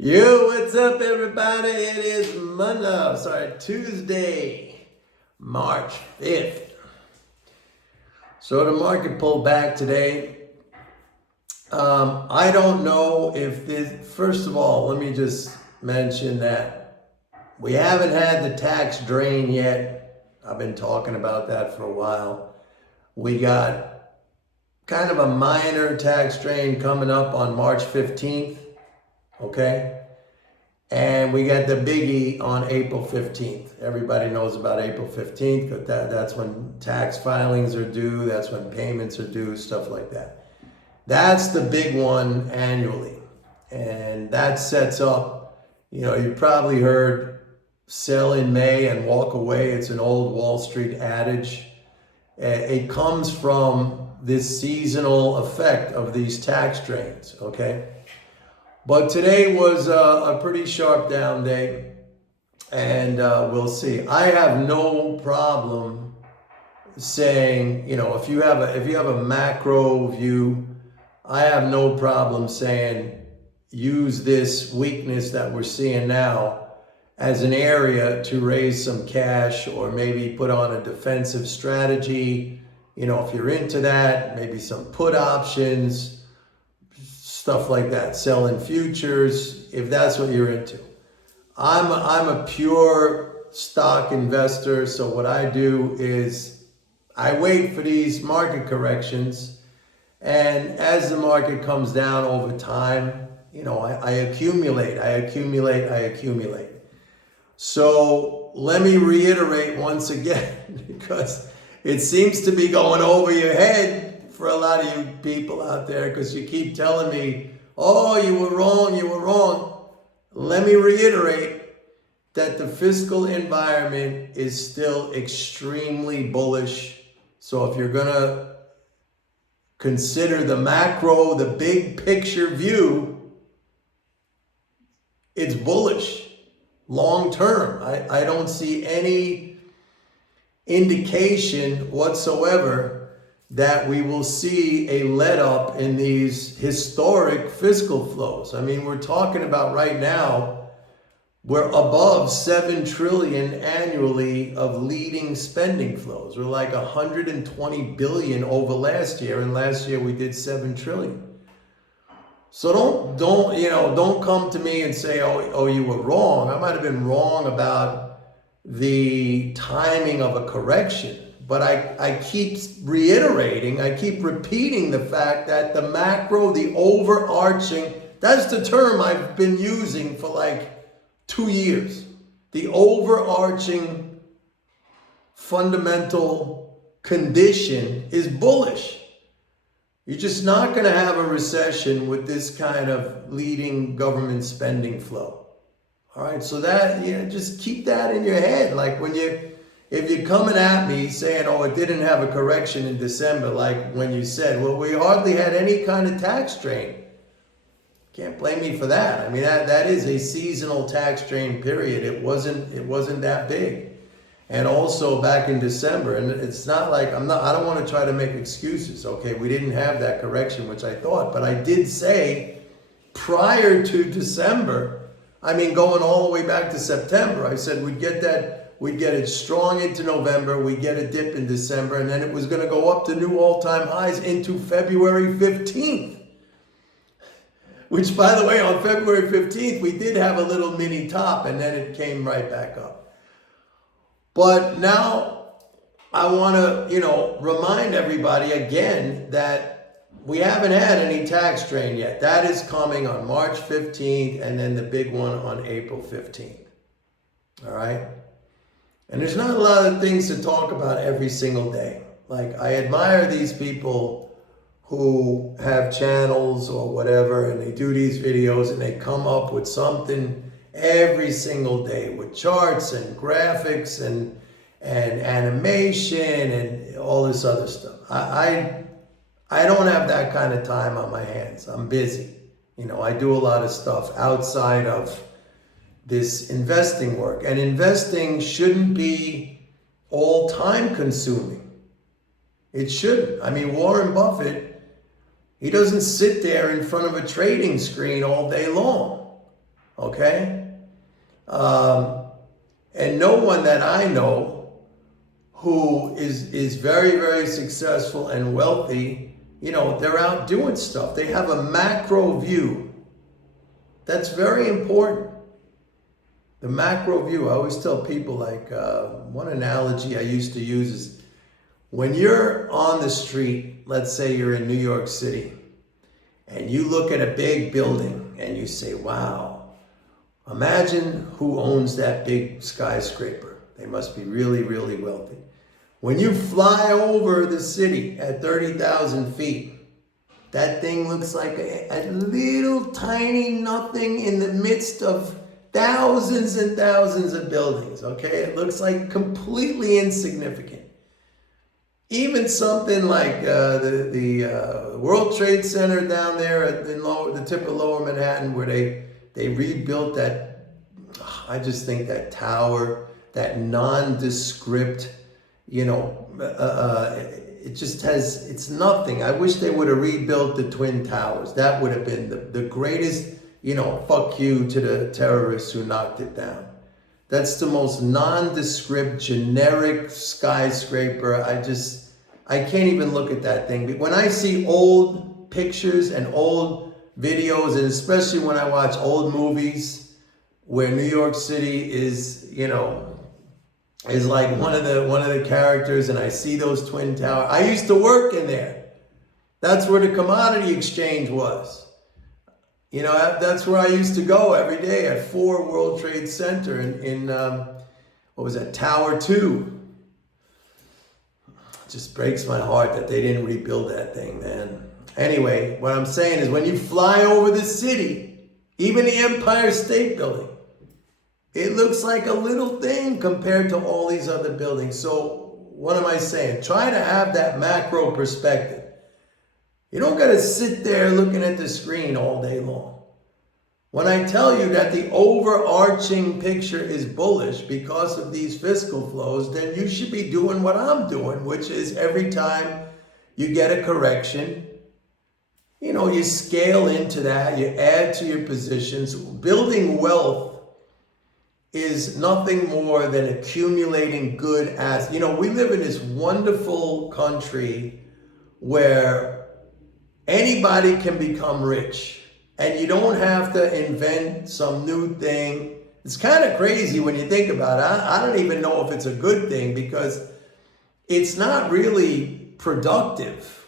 Yo, what's up, everybody? It is Tuesday, March 5th. So the market pulled back today. I don't know if this, first of all, let me just mention that we haven't had the tax drain yet. I've been talking about that for a while. We got kind of a minor tax drain coming up on March 15th. Okay? And we got the biggie on April 15th. Everybody knows about April 15th, but that's when tax filings are due, that's when payments are due, stuff like that. That's the big one annually. And that sets up, you probably heard sell in May and walk away. It's an old Wall Street adage. It comes from this seasonal effect of these tax drains, okay? But today was a pretty sharp down day, and we'll see. I have no problem saying, if you have a macro view, I have no problem saying use this weakness that we're seeing now as an area to raise some cash or maybe put on a defensive strategy. If you're into that, maybe some put options. Stuff like that, selling futures, if that's what you're into. I'm a pure stock investor, so what I do is I wait for these market corrections, and as the market comes down over time, I accumulate. So let me reiterate once again, because it seems to be going over your head for a lot of you people out there, because you keep telling me, oh, you were wrong. Let me reiterate that the fiscal environment is still extremely bullish. So if you're going to consider the macro, the big picture view, it's bullish long term. I don't see any indication whatsoever that we will see a let up in these historic fiscal flows. I mean, we're talking about right now, we're above 7 trillion annually of leading spending flows. We're like 120 billion over last year, and last year we did 7 trillion. So don't come to me and say, oh, you were wrong. I might have been wrong about the timing of a correction. But I keep reiterating, I keep repeating the fact that the macro, the overarching, that's the term I've been using for like 2 years. The overarching fundamental condition is bullish. You're just not going to have a recession with this kind of leading government spending flow. All right, so that, just keep that in your head. Like if you're coming at me saying, oh, it didn't have a correction in December, like when you said, well, we hardly had any kind of tax drain. Can't blame me for that. I mean, that is a seasonal tax drain period. It wasn't that big. And also back in December, and it's not like I don't want to try to make excuses. Okay, we didn't have that correction, which I thought, but I did say prior to December, I mean, going all the way back to September, I said we'd get it strong into November, we'd get a dip in December, and then it was going to go up to new all-time highs into February 15th. Which, by the way, on February 15th, we did have a little mini top, and then it came right back up. But now I want to, remind everybody again that we haven't had any tax drain yet. That is coming on March 15th, and then the big one on April 15th. All right? And there's not a lot of things to talk about every single day. Like, I admire these people who have channels or whatever, and they do these videos and they come up with something every single day with charts and graphics and animation and all this other stuff. I don't have that kind of time on my hands. I'm busy. I do a lot of stuff outside of this investing work. And investing shouldn't be all time consuming. It shouldn't. I mean, Warren Buffett, he doesn't sit there in front of a trading screen all day long. okay? And no one that I know who is very, very successful and wealthy, you know, they're out doing stuff. They have a macro view. That's very important. The macro view. I always tell people, like, one analogy I used to use is when you're on the street, let's say you're in New York City, and you look at a big building and you say, wow, imagine who owns that big skyscraper. They must be really, really wealthy. When you fly over the city at 30,000 feet, that thing looks like a little tiny nothing in the midst of thousands and thousands of buildings, okay? It looks like completely insignificant. Even something like the World Trade Center down there at the tip of Lower Manhattan, where they rebuilt that, I just think that tower, that nondescript, you know, it just has, it's nothing. I wish they would have rebuilt the Twin Towers. That would have been the greatest, you know, fuck you to the terrorists who knocked it down. That's the most nondescript, generic skyscraper. I can't even look at that thing. But when I see old pictures and old videos, and especially when I watch old movies where New York City is, you know, is like one of the characters, and I see those Twin Towers. I used to work in there. That's where the commodity exchange was. You know, that's where I used to go every day at 4 World Trade Center in what was that, Tower 2. It just breaks my heart that they didn't rebuild that thing, man. Anyway, what I'm saying is when you fly over the city, even the Empire State Building, it looks like a little thing compared to all these other buildings. So what am I saying? Try to have that macro perspective. You don't got to sit there looking at the screen all day long. When I tell you that the overarching picture is bullish because of these fiscal flows, then you should be doing what I'm doing, which is every time you get a correction, you know, you scale into that, you add to your positions. Building wealth is nothing more than accumulating good assets. You know, we live in this wonderful country where anybody can become rich, and you don't have to invent some new thing. It's kind of crazy when you think about it. I don't even know if it's a good thing because it's not really productive,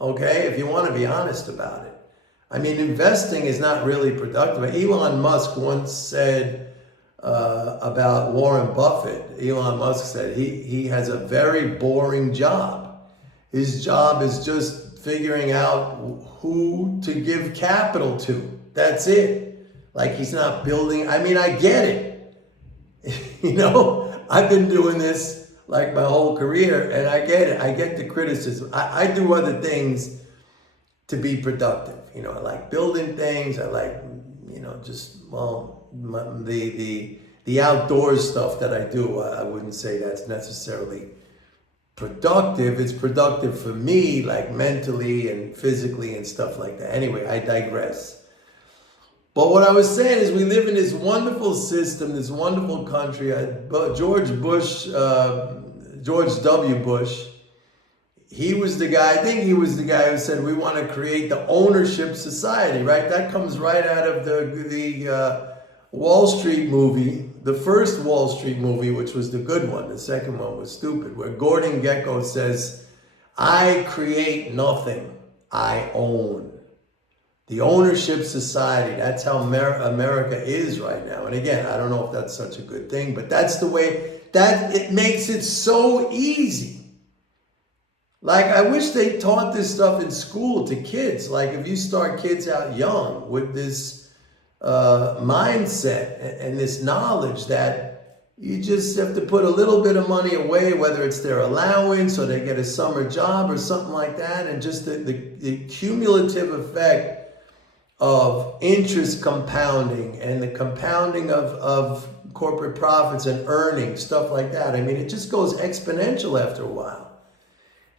okay, if you want to be honest about it. I mean, investing is not really productive. Elon Musk once said about Warren Buffett, Elon Musk said he has a very boring job. His job is just figuring out who to give capital to. That's it. Like, he's not building. I mean, I get it. You know, I've been doing this like my whole career, and I get it. I get the criticism. I do other things to be productive. You know, I like building things. I like, you know, just, well, the outdoors stuff that I do. I wouldn't say that's necessarily productive. It's productive for me, like mentally and physically and stuff like that. Anyway, I digress. But what I was saying is we live in this wonderful system, this wonderful country. George W. Bush, he was the guy, I think he was the guy who said we want to create the ownership society, right? That comes right out of the Wall Street movie, the first Wall Street movie, which was the good one. The second one was stupid, where Gordon Gekko says, I create nothing, I own. The ownership society, that's how America is right now. And again, I don't know if that's such a good thing, but that's the way, that it makes it so easy. Like, I wish they taught this stuff in school to kids. Like, if you start kids out young with this mindset and this knowledge that you just have to put a little bit of money away, whether it's their allowance or they get a summer job or something like that, and just the cumulative effect of interest compounding and the compounding of corporate profits and earnings, stuff like that. I mean, it just goes exponential after a while.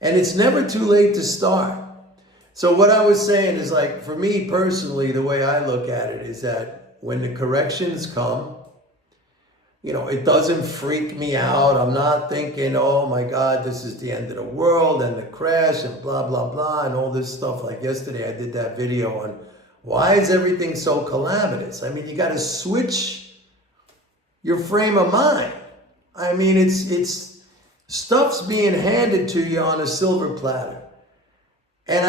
And it's never too late to start. So what I was saying is, like, for me personally, the way I look at it is that when the corrections come, it doesn't freak me out. I'm not thinking, oh my God, this is the end of the world and the crash and blah, blah, blah, and all this stuff. Like yesterday, I did that video on why is everything so calamitous? I mean, you got to switch your frame of mind. I mean, it's stuff's being handed to you on a silver platter. And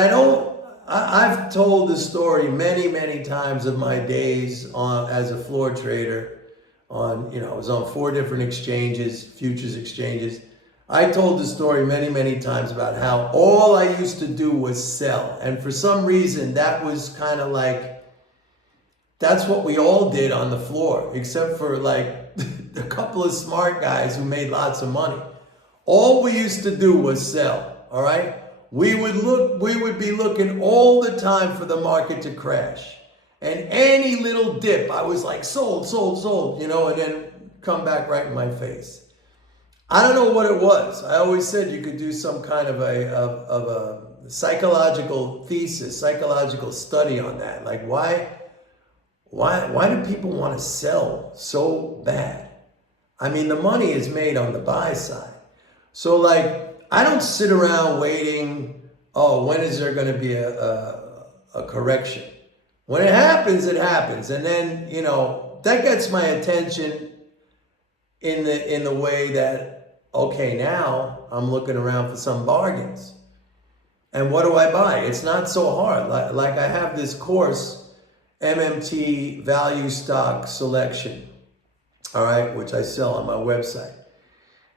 I've told the story many, many times of my days as a floor trader. I was on 4 different exchanges, futures exchanges. I told the story many, many times about how all I used to do was sell. And for some reason, that was kind of like, that's what we all did on the floor, except for like a couple of smart guys who made lots of money. All we used to do was sell, all right? We would be looking all the time for the market to crash. And any little dip, I was like, sold, sold, sold, and then come back right in my face. I don't know what it was. I always said you could do some kind of a psychological thesis, psychological study on that. Like, why do people want to sell so bad? I mean, the money is made on the buy side. So, like, I don't sit around waiting, when is there going to be a correction? When it happens, it happens. And then, that gets my attention in the way that, okay, now I'm looking around for some bargains. And what do I buy? It's not so hard. Like I have this course, MMT Value Stock Selection, all right, which I sell on my website.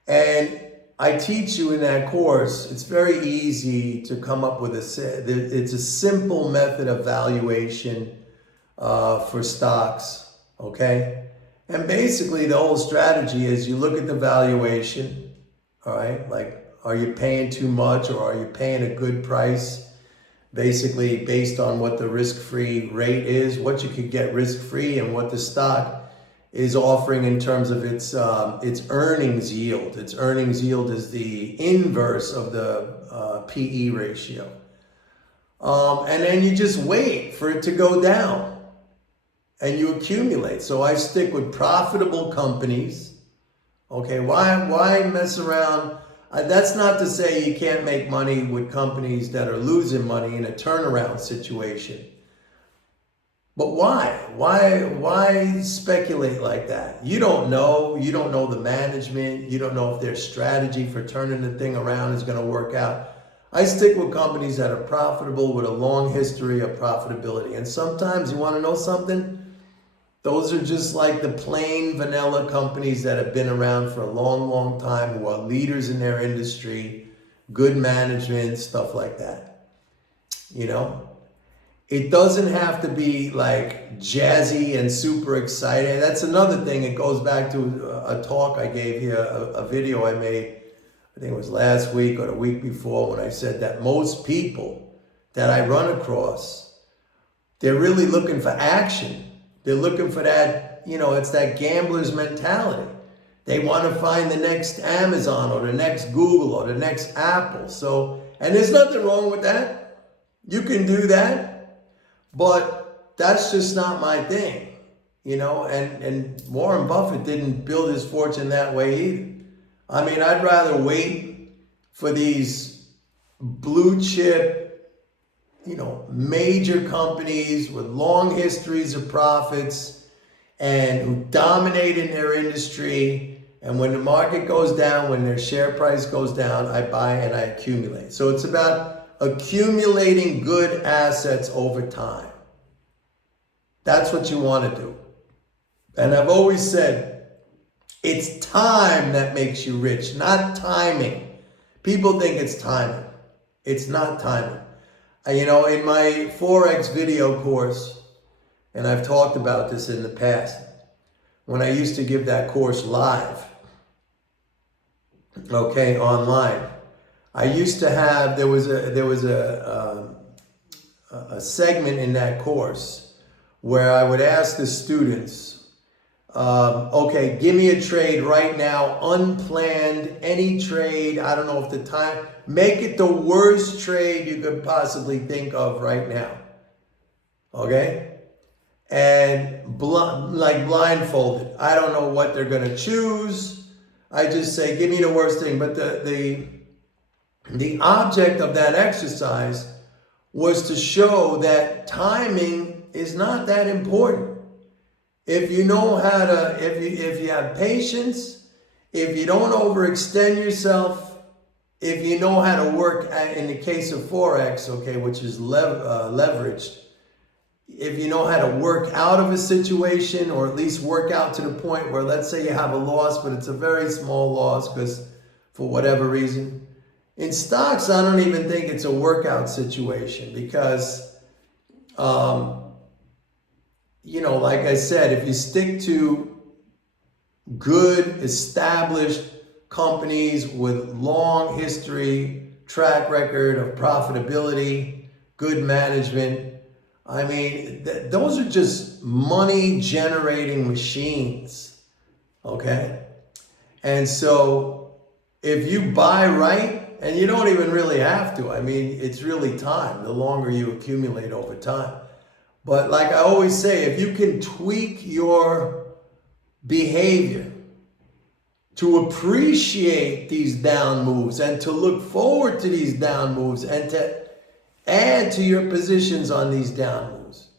And I teach you in that course, it's very easy to come up with it's a simple method of valuation for stocks, okay? And basically the whole strategy is you look at the valuation, all right? Like, are you paying too much or are you paying a good price? Basically based on what the risk-free rate is, what you could get risk-free and what the stock is offering in terms of its earnings yield. Its earnings yield is the inverse of the PE ratio. And then you just wait for it to go down and you accumulate. So I stick with profitable companies. Okay, why mess around? That's not to say you can't make money with companies that are losing money in a turnaround situation. But why? Why speculate like that? You don't know. You don't know the management. You don't know if their strategy for turning the thing around is going to work out. I stick with companies that are profitable with a long history of profitability. And sometimes, you want to know something? Those are just like the plain vanilla companies that have been around for a long, long time, who are leaders in their industry, good management, stuff like that. It doesn't have to be like jazzy and super exciting. That's another thing. It goes back to a talk I gave here, a video I made, I think it was last week or the week before, when I said that most people that I run across, they're really looking for action. They're looking for that, it's that gambler's mentality. They want to find the next Amazon or the next Google or the next Apple. And there's nothing wrong with that. You can do that. But that's just not my thing, and Warren Buffett didn't build his fortune that way either. I mean, I'd rather wait for these blue chip, major companies with long histories of profits and who dominate in their industry. And when the market goes down, when their share price goes down, I buy and I accumulate. So it's about accumulating good assets over time. That's what you want to do. And I've always said, it's time that makes you rich, not timing. People think it's timing. It's not timing. In my Forex video course, and I've talked about this in the past, when I used to give that course live, online, I used to have, there was a segment in that course where I would ask the students, give me a trade right now, unplanned, any trade, I don't know if the time, make it the worst trade you could possibly think of right now, okay? and like blindfolded. I don't know what they're going to choose. I just say, give me the worst thing. But the object of that exercise was to show that timing is not that important. If you know how to, if you have patience, if you don't overextend yourself, if you know how to work in the case of Forex, okay, which is leveraged, if you know how to work out of a situation, or at least work out to the point where, let's say you have a loss, but it's a very small loss because for whatever reason. In stocks, I don't even think it's a workout situation because, like I said, if you stick to good, established companies with long history, track record of profitability, good management, I mean, those are just money generating machines, okay? And so if you buy right, and you don't even really have to, I mean, it's really time, the longer you accumulate over time. But like I always say, if you can tweak your behavior to appreciate these down moves and to look forward to these down moves and to add to your positions on these down moves,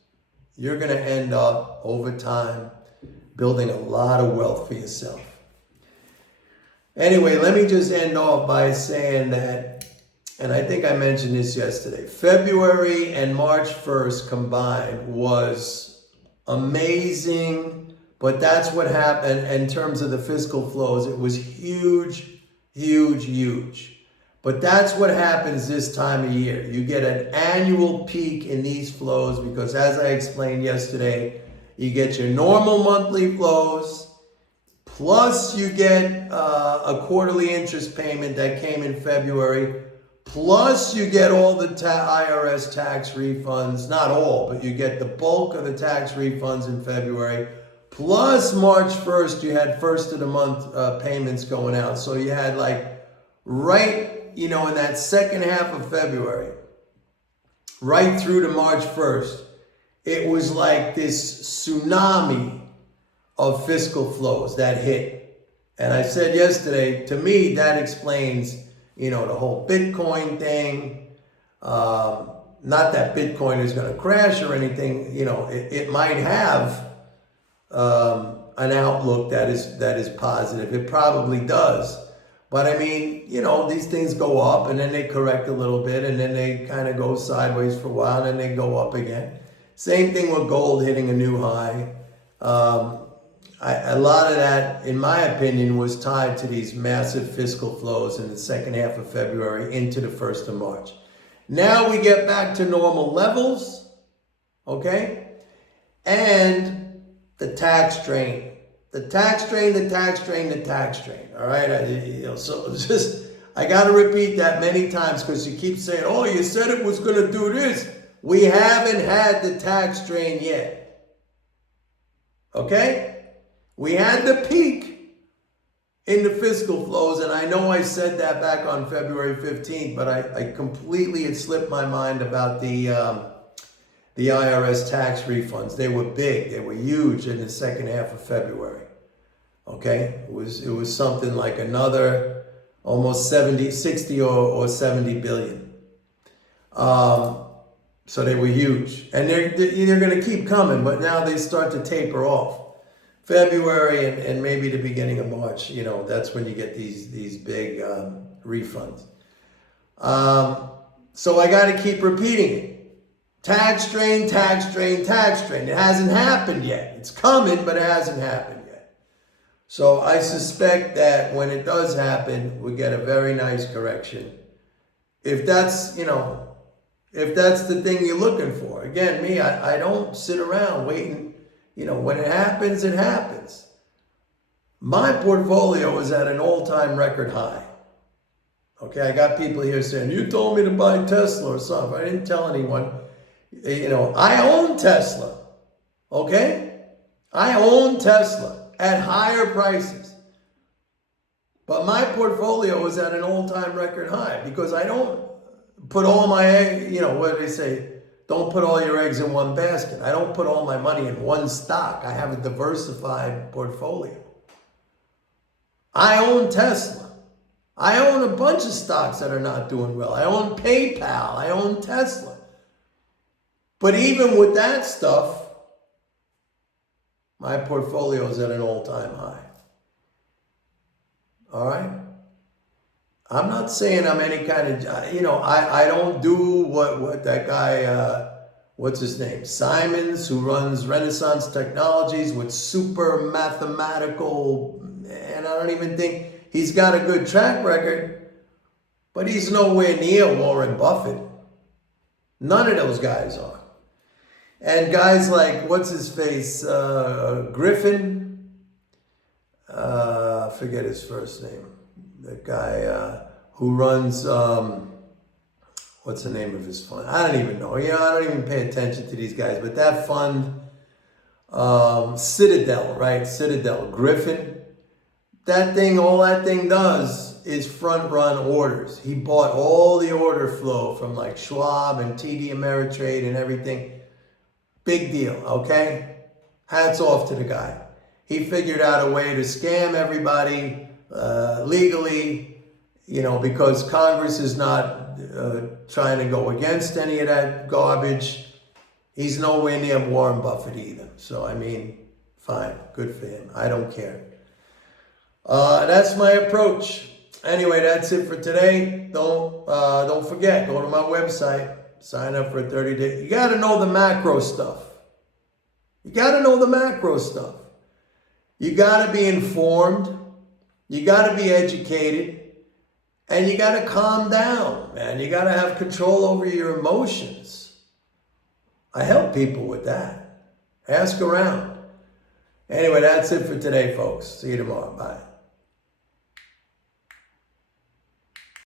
you're going to end up over time building a lot of wealth for yourself. Anyway, let me just end off by saying that, and I think I mentioned this yesterday, February and March 1st combined was amazing, but that's what happened in terms of the fiscal flows. It was huge, huge, huge. But that's what happens this time of year. You get an annual peak in these flows because, as I explained yesterday, you get your normal monthly flows, plus you get a quarterly interest payment that came in February, plus you get all the IRS tax refunds, not all, but you get the bulk of the tax refunds in February, plus March 1st, you had first of the month payments going out. So you had in that second half of February, right through to March 1st, it was like this tsunami of fiscal flows that hit. And I said yesterday, to me, that explains, the whole Bitcoin thing. Not that Bitcoin is going to crash or anything. It might have an outlook that is positive. It probably does. But I mean, these things go up and then they correct a little bit and then they kind of go sideways for a while and then they go up again. Same thing with gold hitting a new high. A lot of that, in my opinion, was tied to these massive fiscal flows in the second half of February into the 1st of March. Now we get back to normal levels, okay? And the tax drain. The tax drain, the tax drain, the tax drain, all right? I got to repeat that many times because you keep saying, oh, you said it was going to do this. We haven't had the tax drain yet, okay? We had the peak in the fiscal flows, and I know I said that back on February 15th, but I completely had slipped my mind about the IRS tax refunds. They were big, they were huge in the second half of February. Okay, it was something like another almost 60 or 70 billion. So they were huge, and they're going to keep coming, but now they start to taper off. February and maybe the beginning of March, that's when you get these big refunds. So I got to keep repeating it. Tax drain, tax drain, tax drain. It hasn't happened yet. It's coming, but it hasn't happened yet. So I suspect that when it does happen, we get a very nice correction. If that's the thing you're looking for. Again, me, I don't sit around waiting. When it happens, it happens. My portfolio is at an all-time record high. Okay, I got people here saying, you told me to buy Tesla or something. I didn't tell anyone. I own Tesla. Okay? I own Tesla at higher prices. But my portfolio is at an all-time record high because I don't put all my, what do they say? don't put all your eggs in one basket. I don't put all my money in one stock. I have a diversified portfolio. I own Tesla. I own a bunch of stocks that are not doing well. I own PayPal. I own Tesla. But even with that stuff, my portfolio is at an all-time high. All right? I'm not saying I'm any kind of, I don't do what that guy, what's his name? Simons, who runs Renaissance Technologies with super mathematical, and I don't even think he's got a good track record, but he's nowhere near Warren Buffett. None of those guys are. And guys like, what's his face, Griffin, I forget his first name. The guy who runs, what's the name of his fund? I don't even know. I don't even pay attention to these guys. But that fund, Citadel, right? Citadel, Griffin. That thing, all that thing does is front run orders. He bought all the order flow from like Schwab and TD Ameritrade and everything. Big deal, okay? Hats off to the guy. He figured out a way to scam everybody legally, because Congress is not trying to go against any of that garbage. He's nowhere near Warren Buffett either. So, fine, good for him. I don't care. That's my approach. Anyway, that's it for today. Don't forget, go to my website, sign up for a 30-day. You got to know the macro stuff. You got to know the macro stuff. You got to be informed. You got to be educated. And you got to calm down, man. You got to have control over your emotions. I help people with that. Ask around. Anyway, that's it for today, folks. See you tomorrow. Bye.